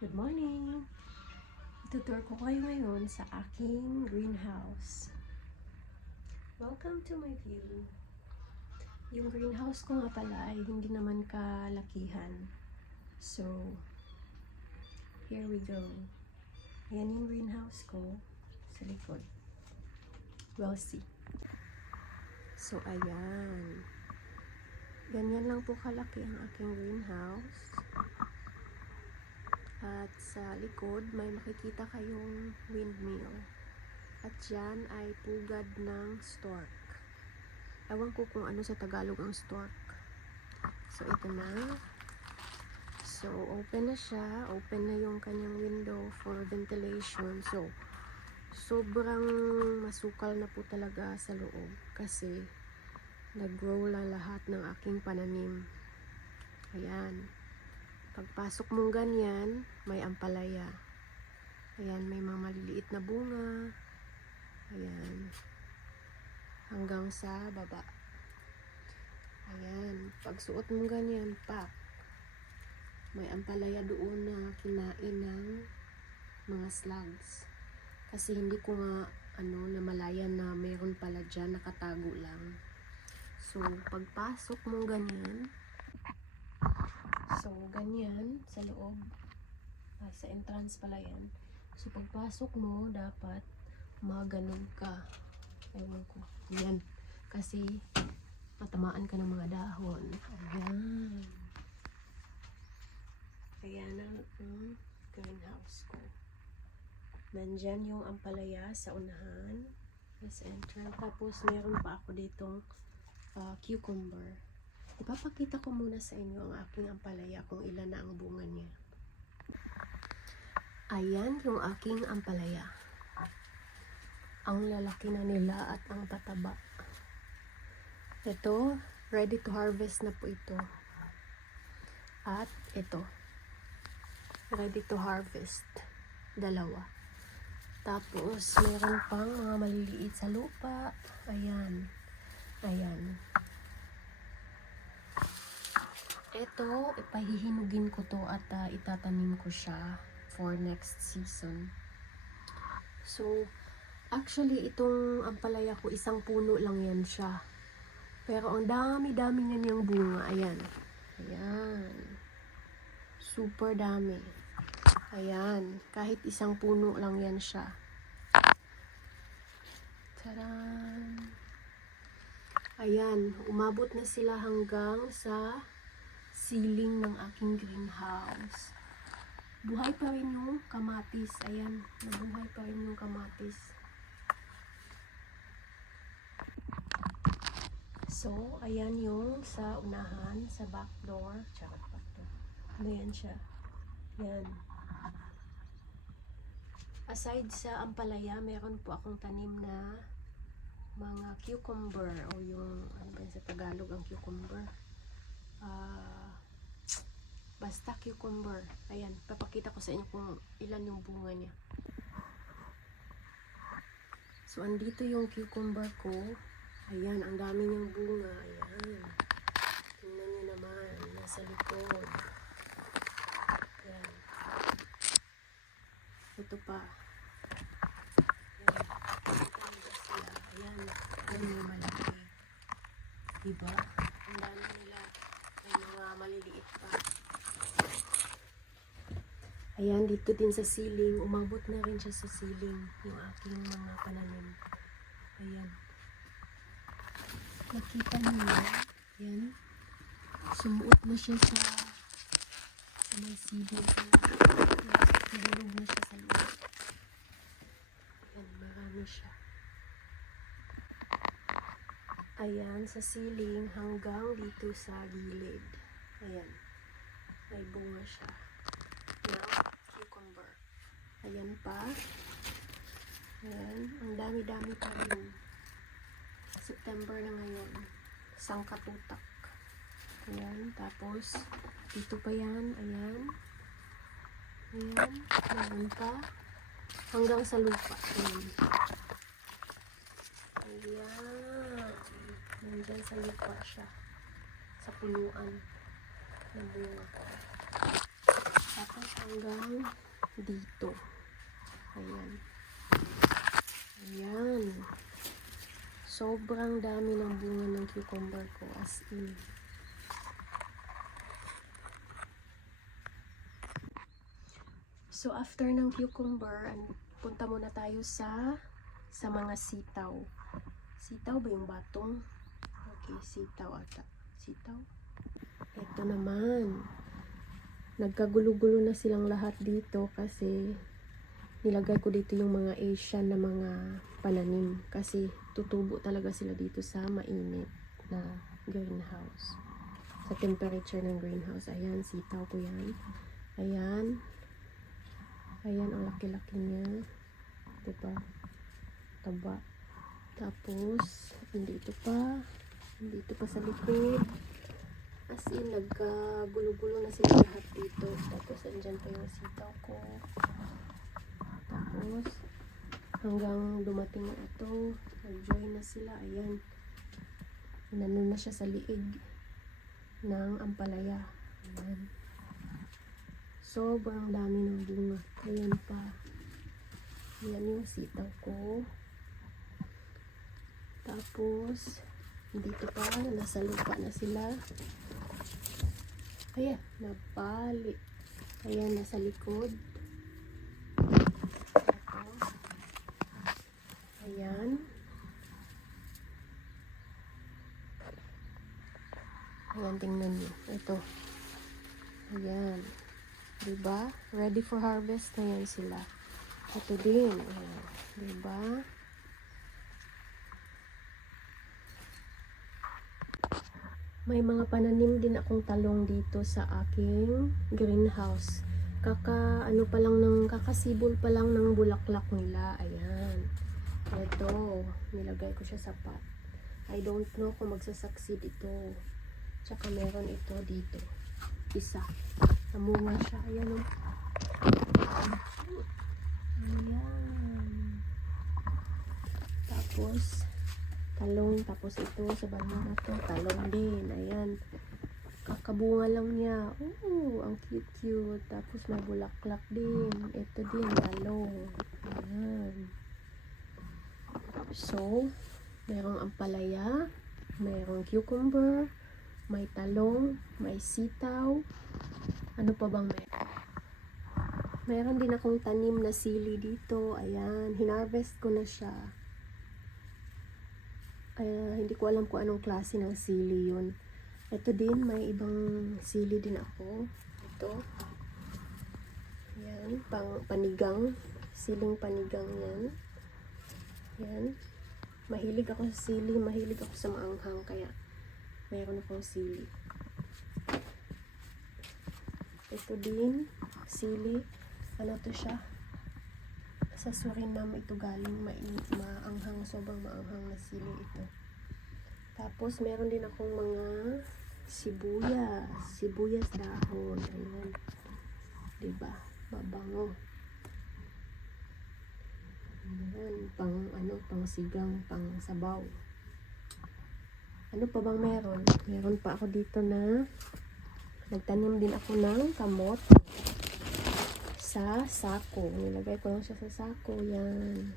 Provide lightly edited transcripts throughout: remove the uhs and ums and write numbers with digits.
Good morning! Itutour ko kayo ngayon sa aking greenhouse. Welcome to my view. Yung greenhouse ko nga pala ay hindi naman kalakihan. So, here we go. Ayan yung greenhouse ko sa likod. We'll see. So, ayan. Ganyan lang po kalaki ang aking greenhouse. At sa likod, may makikita kayong windmill. At yan ay pugad ng stork. Ewan ko kung ano sa Tagalog ang stork. So, ito na. So, open na siya. Open na yung kanyang window for ventilation. So, sobrang masukal na po talaga sa loob. Kasi, nag-grow lang lahat ng aking pananim. Ayan. Pagpasok mong ganyan, may ampalaya. Ayan, may mga maliliit na bunga. Ayan. Hanggang sa baba. Ayan. Pagsuot mong ganyan, pak. May ampalaya doon na kinain ng mga slugs. Kasi hindi ko nga namalayan na mayroon pala dyan, nakatago lang. So, pagpasok mong ganyan, so, ganyan, sa loob, sa entrance pala yan. So, pagpasok mo, dapat maganon ka. Ewan ko. Yan. Kasi, matamaan ka ng mga dahon. Ayan. Ayan ang greenhouse ko. Nandyan yung ampalaya sa unahan. Sa entrance. Tapos, meron pa ako ditong cucumber. Ipapakita ko muna sa inyo ang aking ampalaya kung ilan na ang bunga niya. Ayan yung aking ampalaya. Ang lalaki na nila at ang tataba. Ito, ready to harvest na po ito. At ito, ready to harvest. Dalawa. Tapos, meron pang mga maliliit sa lupa. Ayan. Ayan. Ito, ipahihinugin ko to at itatanim ko siya for next season. So, actually, itong ampalaya ko, isang puno lang yan siya. Pero ang dami-dami na niyang bunga. Ayan. Ayan. Super dami. Ayan. Kahit isang puno lang yan siya. Taran! Ayan. Umabot na sila hanggang sa ceiling ng aking greenhouse. Buhay pa rin yung kamatis. Ayan, nabuhay pa rin yung kamatis. So, ayan yung sa unahan, sa back door. Charot, back door. Ayan siya. Ayan. Aside sa ampalaya, meron po akong tanim na mga cucumber o yung, ano ba sa Tagalog ang cucumber? Basta cucumber. Ayan, papakita ko sa inyo kung ilan yung bunga niya. So, andito yung cucumber ko. Ayan, ang dami niyang bunga. Ayan. Tingnan niyo naman, nasa likod. Ayan. Ito pa. Ayan. Ayan. Ayan yung malaki. Diba? Ang dami nila. May mga maliliit pa. Ayan, dito din sa ceiling. Umabot na rin siya sa ceiling. Yung aking mga pananim. Ayan. Nakita niyo. Ayan. Sumuot na siya sa may ceiling. Nahulog na siya sa loob. Ayan, marami siya. Ayan, sa ceiling hanggang dito sa gilid. Ayan. May bunga siya. Now, cucumber. Ayan pa. Ayan. Ang dami-dami pa rin. September na ngayon. Sangkatutak. Ayan. Tapos, dito pa yan. Ayan. Ayan. Ayan pa. Hanggang sa lupa. Ayan. Ayan. Nandyan sa lupa siya. Sa punuan ng bunga. Tapos, ang hanggang dito. Ayan. Ayan. Sobrang dami ng bunga ng cucumber ko, as in. So, after ng cucumber, punta muna tayo sa mga sitaw. Sitaw ba yung batong? Okay, sitaw ata. Sitaw. Ito naman. Nagkagulo-gulo na silang lahat dito kasi nilagay ko dito yung mga Asian na mga pananim. Kasi tutubo talaga sila dito sa mainit na greenhouse. Sa temperature ng greenhouse. Ayan, sitaw ko yan. Ayan. Ayan, ang laki-laki niya. Diba? Taba. Tapos, dito pa sa likod. As in, nagkagulo-gulo na sila lahat dito. Tapos, andyan pa yung sitaw ko. Tapos, hanggang dumating na ito. Nag-join na sila. Ayan. Inano na siya sa liig ng ampalaya. Ayan. Sobrang dami ng bunga. Ayan pa. Ayan yung sitaw ko. Tapos, dito pa, nasa lupa na sila. Ayan, nabali. Ayan, nasa likod. Tapos, ayan. Ayan, tingnan nyo. Ito. Ayan. Diba? Ready for harvest na yan sila. Ito din. Ayan. Diba? May mga pananim din akong talong dito sa aking greenhouse. Kakasibol pa lang ng bulaklak nila. Ayan. Ito. Nilagay ko siya sa pot. I don't know kung magsasucceed ito. Tsaka meron ito dito. Isa. Namunga siya. Ayan o. Ayan. Tapos, talong. Tapos ito, sa banda na to, talong din. Ayan. Kakabunga lang niya. Oo, ang cute-cute. Tapos may bulaklak din. Ito din, talong. Ayan. So, merong ampalaya, merong cucumber, may talong, may sitaw. Ano pa bang meron? Meron din akong tanim na sili dito. Ayan, hinarvest ko na siya. Hindi ko alam kung anong klase ng sili yun. Ito din, may ibang sili din ako. Ito. Ayan, panigang. Siling panigang yan. Ayan. Mahilig ako sa sili, mahilig ako sa maanghang, kaya mayroon akong sili. Ito din, sili. Ano to siya? Sa Suriname ito galing, maanghang, sobrang maanghang na sili ito. Tapos, meron din akong mga sibuyas dahon. Ayan. Diba? Mabango. Ayan, pang sigang, pang sabaw. Ano pa bang meron? Meron pa ako dito na nagtanim din ako ng kamot sa sako. Nilagay ko lang siya sa sako. Yan.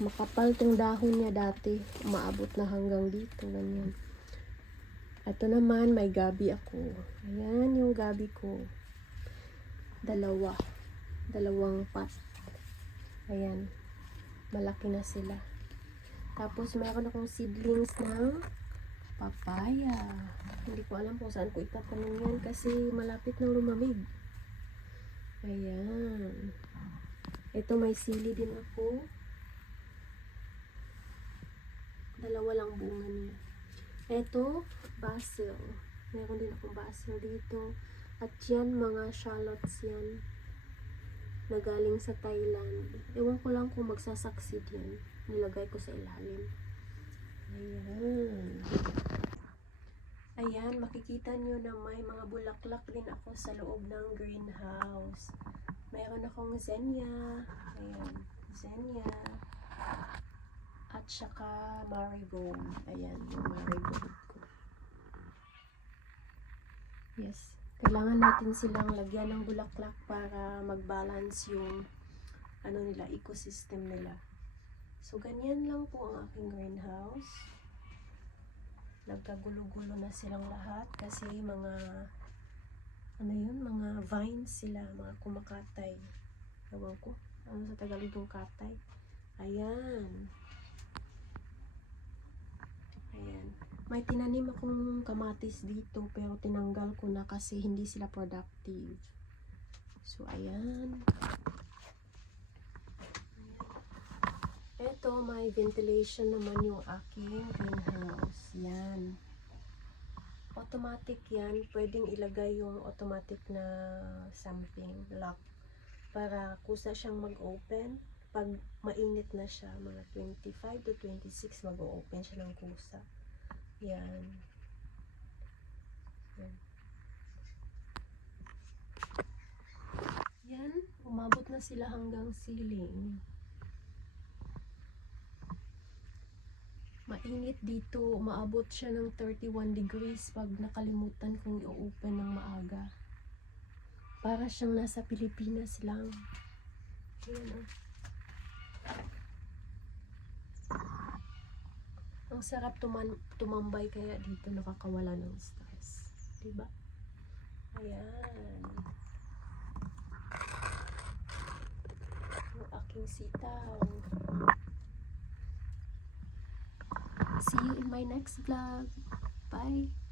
Makapal tong dahon niya dati. Umaabot na hanggang dito. Ganyan. Ito naman, may gabi ako. Ayan yung gabi ko. Dalawang pot. Ayan. Malaki na sila. Tapos, meron akong seedlings ng papaya. Hindi ko alam kung saan ko itatanim yan kasi malapit nang lumamig. Ayan. Ito, may sili din ako. Dalawa lang bunga niya. Ito, basil. Meron din akong basil dito. At yan, mga shallots yan. Na galing sa Thailand. Ewan ko lang kung magsasucceed yan. Nilagay ko sa ilalim. Ayan. Ayan, makikita nyo na may mga bulaklak din ako sa loob ng greenhouse. Meron akong zinnia. Ayan, zinnia. At saka marigold. Ayan, yung marigold ko. Yes. Kailangan natin silang lagyan ng bulaklak para mag-balance yung ano nila, ecosystem nila. So, ganyan lang po ang aking greenhouse. Nagkagulo-gulo na silang lahat kasi mga ano yun, mga vines sila, mga kumakatay. Ewan ko, ano sa Tagalog yung katay. Ayan. Ayan. May tinanim akong kamatis dito pero tinanggal ko na kasi hindi sila productive. So, ayan. Ito, may ventilation naman yung aking greenhouse. Yan. Automatic yan. Pwedeng ilagay yung automatic na something, lock. Para kusa siyang mag-open. Pag mainit na siya, mga 25 to 26, mag-open siya ng kusa. Yan. Yan. Yan. Umabot na sila hanggang ceiling. Mainit dito, umaabot siya ng 31 degrees pag nakalimutan kong i-open ng maaga. Para siyang nasa Pilipinas lang. Ayan, oh. Ang sarap tumambay kaya dito nakakawala ng stress. Diba? Ayan. Ang aking sitaw. See you in my next vlog. Bye!